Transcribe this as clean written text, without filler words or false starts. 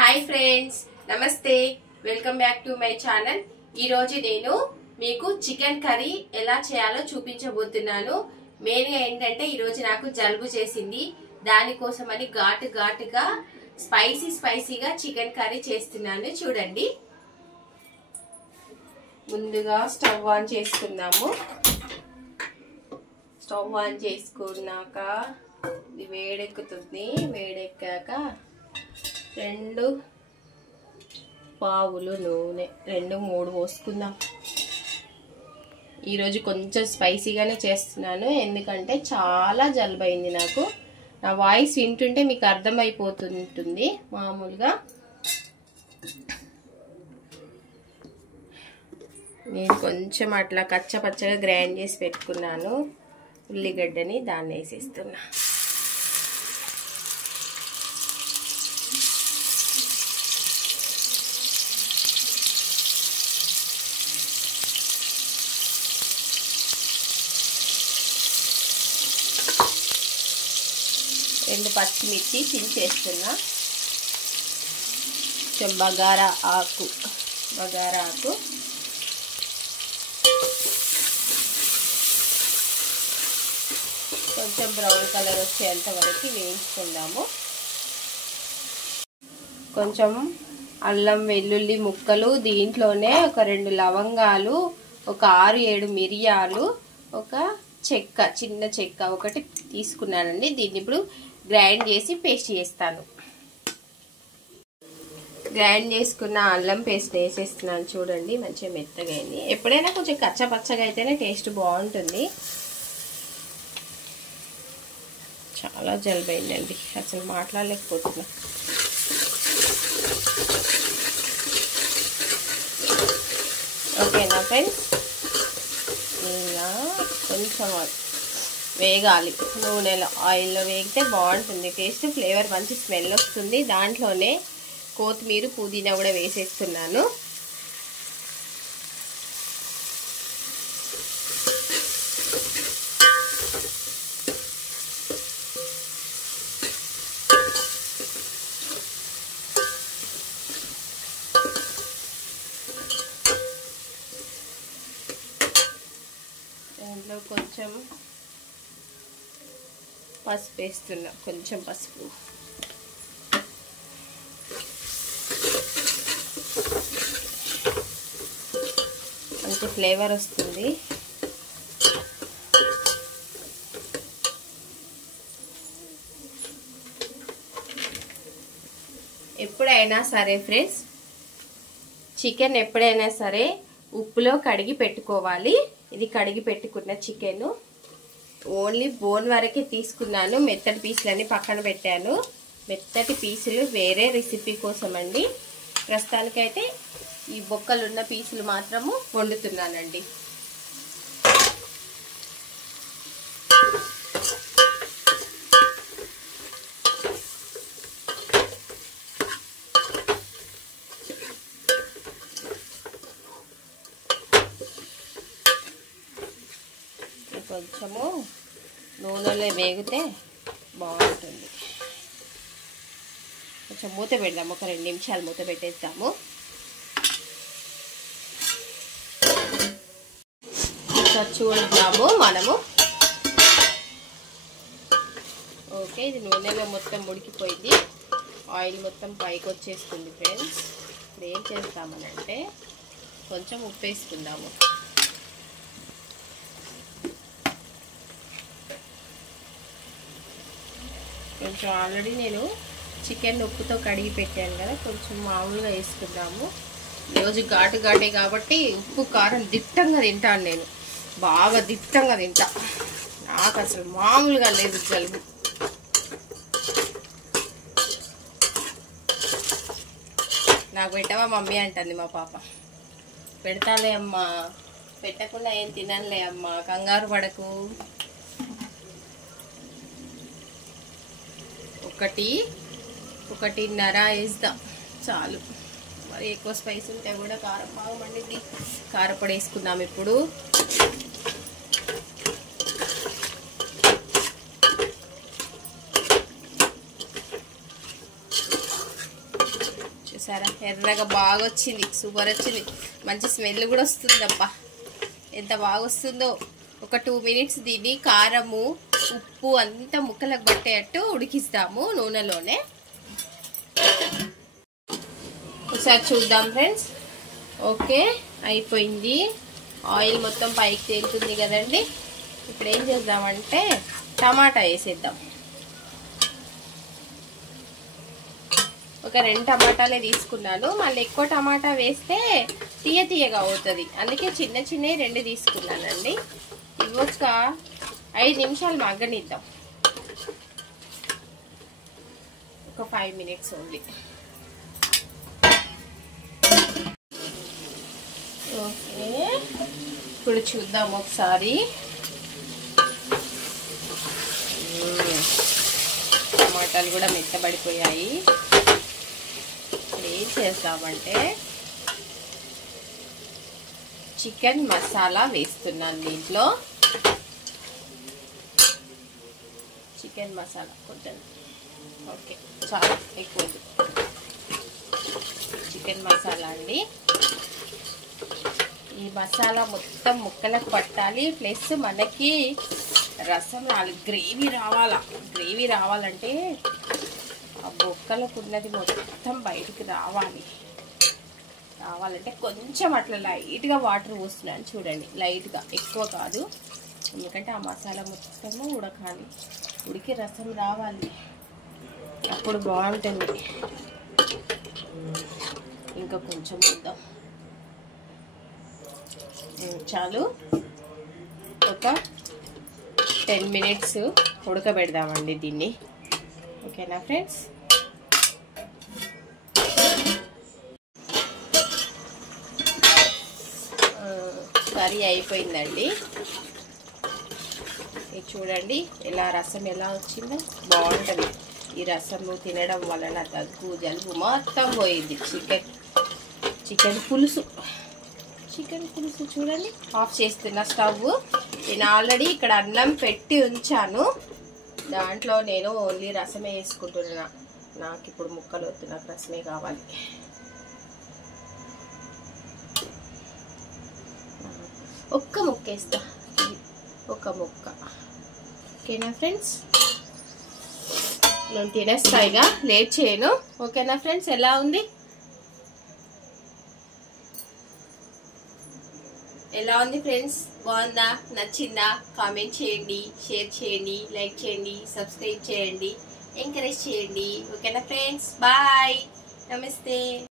Hi friends, నమస్తే. Welcome back to my channel. ఈ రోజు నేను మీకు చికెన్ కర్రీ ఎలా చేయాలో చూపించబోతున్నాను. మెయిన్ ఏంటంటే ఈ రోజు నాకు జలుబు చేసింది. దానికోసమని ఘాటుగా స్పైసీగా చికెన్ కర్రీ చేస్తున్నాను. చూడండి. ముందుగా స్టవ్ ఆన్ చేసుకుందాము. స్టవ్ ఆన్ చేసుకున్నాక ఇది వేడెక్కుతుంది. వేడెక్కాక 2 పావులు నూనె 2-3 పోసుకుందాం. ఈరోజు కొంచెం స్పైసీగానే చేస్తున్నాను, ఎందుకంటే చాలా జలుబైంది నాకు. నా వాయిస్ వింటుంటే మీకు అర్థమైపోతుంటుంది. మామూలుగా నేను కొంచెం అట్లా కచ్చపచ్చగా గ్రైండ్ చేసి పెట్టుకున్నాను ఉల్లిగడ్డని, దాన్ని వేసేస్తున్నా. రెండు పచ్చిమిర్చి చించేస్తున్నా. కొంచెం బగారా ఆకు కొంచెం బ్రౌన్ కలర్ వచ్చేంత వరకు వేయించుకుందాము. కొంచెం అల్లం వెల్లుల్లి ముక్కలు, దీంట్లోనే ఒక 2 లవంగాలు, ఒక 6-7 మిరియాలు, ఒక చెక్క, చిన్న చెక్క ఒకటి తీసుకున్నానండి. దీన్ని ఇప్పుడు గ్రైండ్ చేసి పేస్ట్ చేస్తాను. గ్రైండ్ చేసుకున్న అల్లం పేస్ట్ వేసేస్తున్నాను. చూడండి, మంచిగా మెత్తగా అయింది. ఎప్పుడైనా కొంచెం కచ్చపచ్చగా అయితేనే టేస్ట్ బాగుంటుంది. చాలా జలుబైందండి, అసలు మాట్లాడలేకపోతున్నా. ఓకేనా ఫ్రెండ్స్, ఇలా కొంచెం వేగాలి. నూనెలో, ఆయిల్లో వేగితే బాగుంటుంది టేస్ట్, ఫ్లేవర్ మంచి స్మెల్ వస్తుంది. దాంట్లోనే కొత్తిమీర, పుదీనా కూడా వేసేస్తున్నాను. దాంట్లో కొంచెం పసుపు వేస్తున్నా, కొంచెం పసుపు. మంచి ఫ్లేవర్ వస్తుంది. ఎప్పుడైనా సరే ఫ్రెండ్స్, చికెన్ ఎప్పుడైనా సరే ఉప్పులో కడిగి పెట్టుకోవాలి. ఇది కడిగి పెట్టుకున్న చికెన్, ఓన్లీ బోన్ వరకే తీసుకున్నాను. మెత్తటి పీసులన్నీ పక్కన పెట్టాను. మెత్తటి పీసులు వేరే రెసిపీ కోసం అండి. ప్రస్తుతానికైతే ఈ బొక్కలున్న పీసులు మాత్రము వండుతున్నానండి. కొంచెము నూనెలో వేగితే బాగుంటుంది. కొంచెం మూత పెడదాము, ఒక 2 నిమిషాలు మూత పెట్టేద్దాము. చూద్దాము మనము. ఓకే, ఇది నూనెలో మొత్తం ఉడికిపోయింది. ఆయిల్ మొత్తం పైకి వచ్చేస్తుంది ఫ్రెండ్స్. ఇప్పుడు ఏం చేస్తామనంటే కొంచెం ఉప్పు వేసుకుందాము. కొంచెం ఆల్రెడీ నేను చికెన్ ఉప్పుతో కడిగి పెట్టాను కదా, కొంచెం మామూలుగా వేసుకుందాము. ఈరోజు ఘాటే కాబట్టి ఉప్పు కారం దిట్టంగా తింటాను నేను, బాగా దిట్టంగా తింటా. నాకు అసలు మామూలుగా లేదు జలుబు. నాకు పెట్టవా మమ్మీ అంటుంది మా పాప. పెడతాలే అమ్మా, పెట్టకుండా ఏం తినలే అమ్మా, కంగారు పడకు. 1-1.5 వేద్దాం చాలు. మరి ఎక్కువ స్పైస్ ఉంటే కూడా కారం బాగా మండిద్ది. కారపొడి వేసుకుందాం ఇప్పుడు. చూసారా ఎర్రగా బాగా వచ్చింది, సూపర్ వచ్చింది, మంచి స్మెల్ కూడా వస్తుంది. అబ్బా ఎంత బాగా వస్తుందో. ఒక 2 మినిట్స్ దీన్ని కారము ఉప్పు అంతా ముక్కలకు పట్టేటట్టు ఉడికిస్తాము నూనెలోనే. ఒకసారి చూద్దాం ఫ్రెండ్స్. ఓకే అయిపోయింది, ఆయిల్ మొత్తం పైకి తేలుతుంది కదండి. ఇప్పుడు ఏం చేద్దామంటే టమాటా వేసేద్దాం. ఒక 2 టమాటాలే తీసుకున్నాను, మళ్ళీ ఎక్కువ టమాటా వేస్తే తీయగా అవుతుంది, అందుకే చిన్న 2 తీసుకున్నానండి. ఇవి ఒక 5 నిమిషాలు మగ్గనిద్దాం, ఒక 5 మినిట్స్ ఓన్లీ. ఓకే ఇప్పుడు చూద్దాం ఒకసారి. టమాటాలు కూడా మెత్తబడిపోయాయి. ఏం చేద్దామంటే చికెన్ మసాలా వేస్తున్నాను దీంట్లో. చికెన్ మసాలా కొంచెం ఓకే చాలా ఎక్కువ చికెన్ మసాలా అండి. ఈ మసాలా మొత్తం ముక్కలకు పట్టాలి, ప్లస్ మనకి రసం గ్రేవీ రావాలంటే ఆ బొక్కలకు ఉన్నది మొత్తం బయటికి రావాలంటే కొంచెం అట్లా లైట్గా వాటర్ పోస్తున్నాను చూడండి, లైట్గా, ఎక్కువ కాదు. ఎందుకంటే ఆ మసాలా మొత్తము ఉడకాలి, ఉడికి రసం రావాలి, అప్పుడు బాగుంటుంది. ఇంకా కొంచెం ఉందాం, చాలు. ఒక 10 మినిట్స్ ఉడకబెడదామండి దీన్ని. ఓకేనా ఫ్రెండ్స్. కర్రీ అయిపోయిందండి. ఇది చూడండి ఎలా రసం ఎలా వచ్చిందో, బాగుంటుంది. ఈ రసము తినడం వలన దగ్గు జలుబు మొత్తం పోయింది. చికెన్ పులుసు చూడండి. ఆఫ్ చేస్తున్న స్టవ్. నేను ఆల్రెడీ ఇక్కడ అన్నం పెట్టి ఉంచాను, దాంట్లో నేను ఓన్లీ రసమే వేసుకుంటున్నా. నాకు ఇప్పుడు ముక్కలు వద్దు, నాకు రసమే కావాలి. ఒక్క ముక్క వేస్తా, ఒక ముక్క. ఓకేనా ఫ్రెండ్స్, నేను తినేస్తాయిగా, లేట్ చేయను. ఓకేనా ఫ్రెండ్స్, ఎలా ఉంది ఫ్రెండ్స్? బాగుందా, నచ్చిందా? కామెంట్ చేయండి, షేర్ చేయండి, లైక్ చేయండి, సబ్స్క్రైబ్ చేయండి, ఎంకరేజ్ చేయండి. ఓకేనా ఫ్రెండ్స్, బాయ్, నమస్తే.